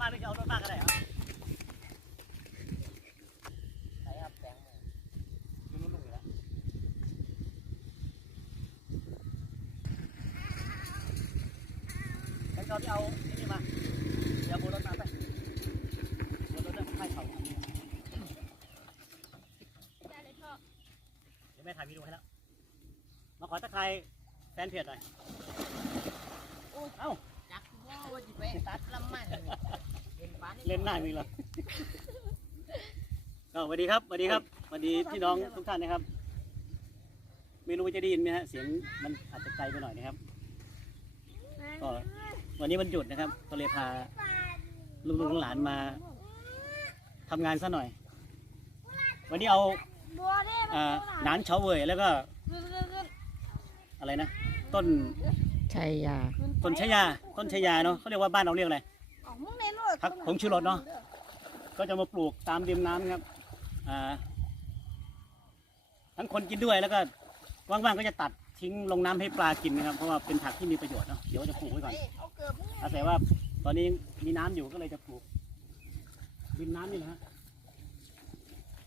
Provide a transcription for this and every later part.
มานไม่เอารถมานก็ได้รับไหนครแบงค์มือมันลุแค์เราที่เอานี่มา เดี๋ยวโบรถมาไปโบรถจะให้เขาได้เลยพ่อเดี๋ยวแม่ถ่ายวีดีโอให้แล้ว มาขอตะไครแฟนเพจหน่อย เอ้า จักว่าว่าจะไปตัดลำมันนี่ เล่นหน้ามีเหรอก็สวัสดีครับสวัสดีครับสวัสดีพี่น้องทุกท่านนะครับ ไม่รู้ว่าจะได้ยินไหมฮะเสียงมันอาจจะไกลไปหน่อยนะครับก็วันนี้วันหยุดนะครับ ก็เลยพาลูกๆหลานๆมาทำงานซะหน่อย วันนี้เอาบัวเด้อ่าหนานเฉาเว่ยแล้วก็ขึ้นขึ้นขึ้นอะไรนะ ต้นชัยยาขึ้นต้นชายา ต้นชายาเนาะเขาเรียกว่าบ้านเราเรียกอะไร ออกมึงเน้นรถพักผงชูรสเนอะก็จะมาปลูกตามริมน้ำครับอ่าทั้งคนกินด้วยแล้วก็ว่างๆก็จะตัดทิ้งลงน้ำให้ปลากินนะครับเพราะว่าเป็นผักที่มีประโยชน์เนาะเดี๋ยวจะปลูกไว้ก่อนเอาเกือบมึงอาศัยว่าตอนนี้มีน้ำอยู่ก็เลยจะปลูกริมน้ำนี่แหละฮะ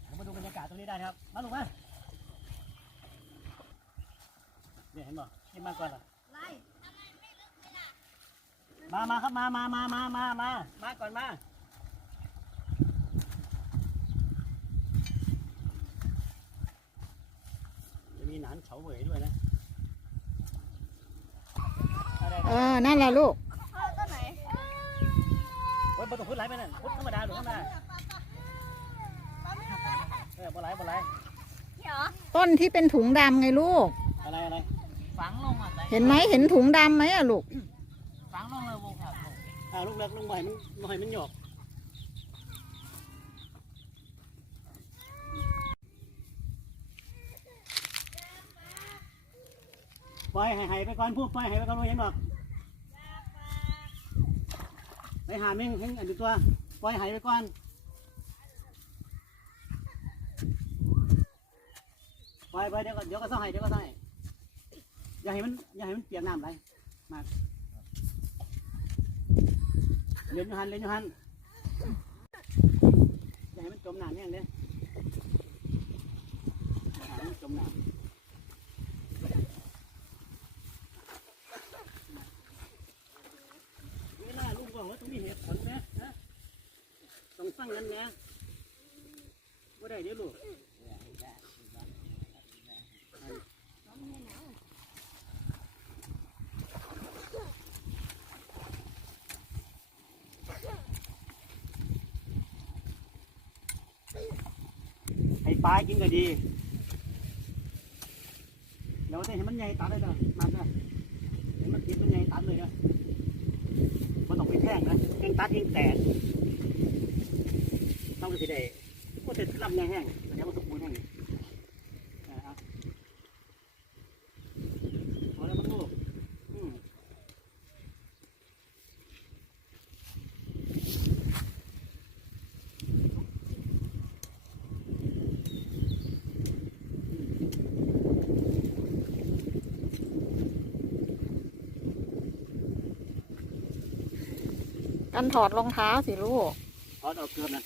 เดี๋ยวมาดูบรรยากาศตรงนี้ได้นะครับ มาลูกมาเนี่ยเห็นบ่นี่มาก่อนเหรอไล่ มามาครับมามามามามามามาก่อนมาจะมีหนานเฉาเหวยด้วยนะอะไรเออ นั่นแหละลูกพ่อต้นไหนโอ้ยบนต้องพุดไหลไปนั่นพุดธรรมดาหรือธรรมดาเออบนไหลบนไหลนี่เหรอต้นที่เป็นถุงดำไงลูก อะไรอะไรฝังลงอะเห็นไหมเห็นถุงดำไหมอะลูก ฝังลงเลยบุครับ อ่าลูกเล็กลูกใหม่มันหน่อยมันหยอกปล่อยให้หายไปก่อนพูดปล่อยให้ไปก่อนรู้เห็นบอกไปหาแม่งให้อันนี้ตัวปล่อยใหายไปก่อนปล่อยไปเดี๋ยวก็เดี๋ยวก็ต้องให้เดี๋ยวก็ต้องให้อย่าให้มันอย่าให้มันเปียกน้ำไหลมา เลี้ยงยูหันเลี้ยงยูหันอย่าให้มันจมน้ำเนี่ยเด้ออย่าให้มันจมน้ำเวลาลุงบอกว่าต้องมีเหตุผลนะนะต้องฟังกันนะว่าได้เดี๋ยวลูก ปลากินก็ดี เดี๋ยวจะเห็นมันใหญ่ตัดเลยเด้อมันเด้อเห็นมันกินมันใหญ่ตัดเลยเด้อมันต้องไปแท่งนะแห้งตัดแห้งแตกต้องไปสิได้ก็จะลำยังแห้งเดี๋ยวมันสมบูรณ์แห้งนี่อ่าเอาพอแล้วมันลูกอืม กันถอดรองเท้าสิลูกถอดออกเกือบนะ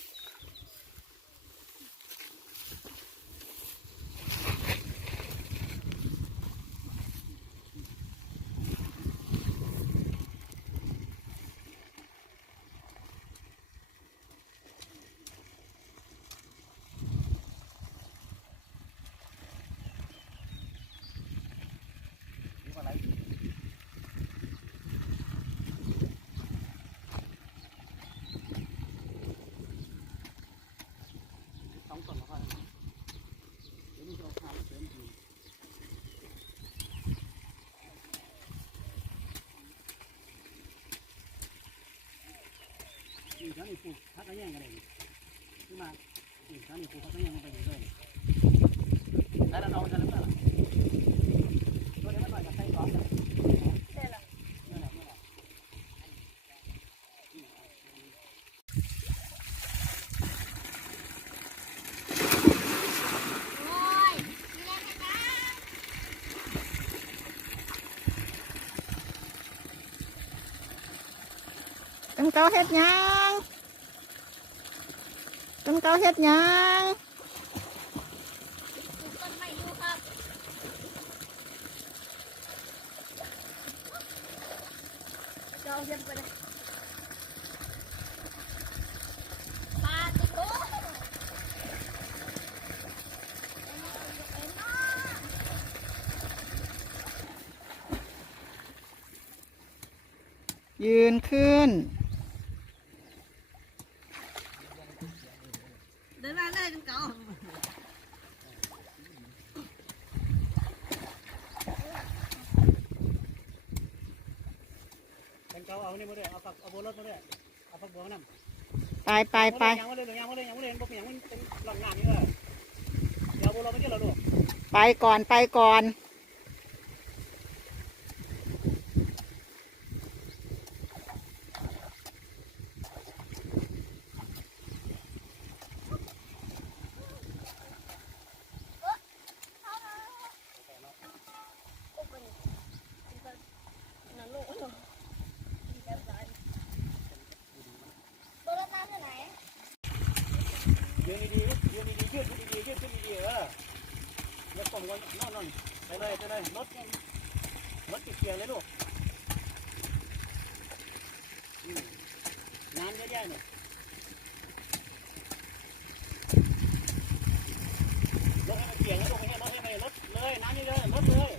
นี่ว่าอะไรสองต้นแล้วก็เดี๋ยวมันจะเอาข้าวเสริมอีก นี่ฉันนี่ปลูกพักกระแยงกันเลยขึ้นมานี่ฉันนี่ปลูกพักกระแยงลงไปเรื่อยๆแล้วเราเอาจะเริ่มแล้วตัวนี้มันหน่อยกับไส้กรอกกันเด้ละนี่แหละนี่แหละโอ้ยมีอะไรกันจ้าต้นเกาเฮ็ดหยัง ต้นเกาเฮ็ดหยังปลูกต้นไม้อยู่ครับจอเยี่ยมไปเลยปาติโกยืนขึ้น เดินมาเลยจังเก่า เป็นเขาเอานี่มาด้วยเอา ฝักเอาโบรถมาด้วยเอาฝักบัวมานั่ไปไปไปยังมาเลยยังมาเลยยังมาเลยบอกยังมันเป็นหลังงานนี่เลยเดี๋ยวโบรถมาที่เราดูไปก่อนไปก่อนนั่นลูกตัวรถน้ำอยู่ไหน ยืนดีๆ ยืนดีๆยืนดียืนขึ้นดีๆเออแล้วส่งวันนอนนอนไปเลยไปเลยรถรถติดเกียร์เลยลูกน้ำเยอะแยะเนี่ยรถให้มันเกียร์แล้วลูกให้รถให้ไปรถเลยน้ำเยอะๆรถเลย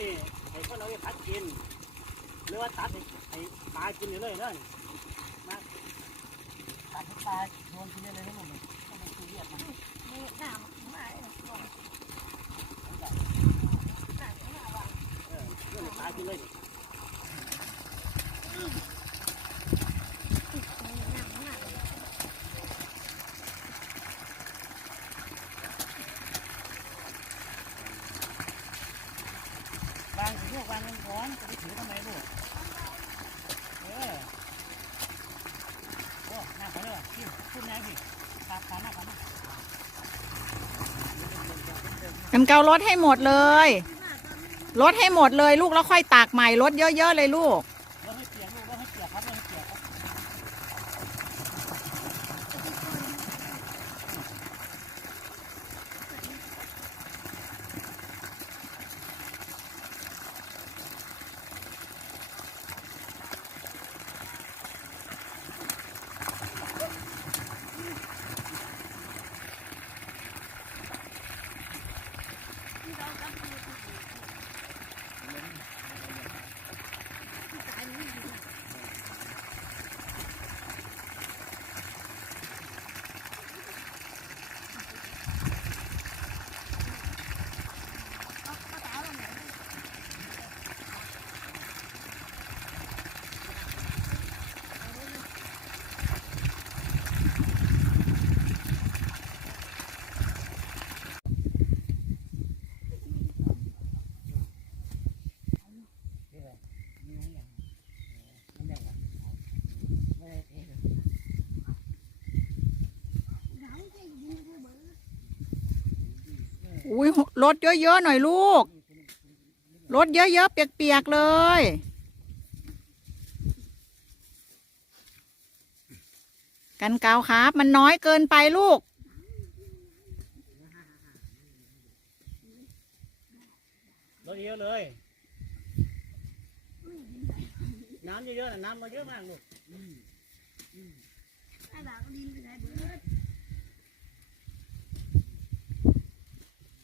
นี่ให้คนเอาไปพัดกิน หรือว่าตัดให้ไอ้ปลากินอยู่เลยเด้อนี่มาตัดให้ปลาโดนกินได้เลยนะหมดเลยต้องไปซื้อเรียกมันนี่น้ำมาเลยน้ำมาว่ะเออเรื่องปลากินเลยนี่ำมาเลย วางถือลูกวางเงินก้อนจะไปถือทำไมลูกเออโอ้หน้าเขาเลยพี่พูดไงพี่ปลาปลาห น้ำเกาลดให้หมดเลย ลดให้หมดเลย ลูกแล้วค่อยตากใหม่ลดเยอะๆเลยลูก อุ้ยลดเยอะๆหน่อยลูกลดเยอะๆเปียกๆเลย กันเกาครับ มันน้อยเกินไปลูก รถเยอะเลย น้ำเยอะๆนะน้ำมาเยอะมากลูกไอ้บ่าวก็ดินไปไหนเบิด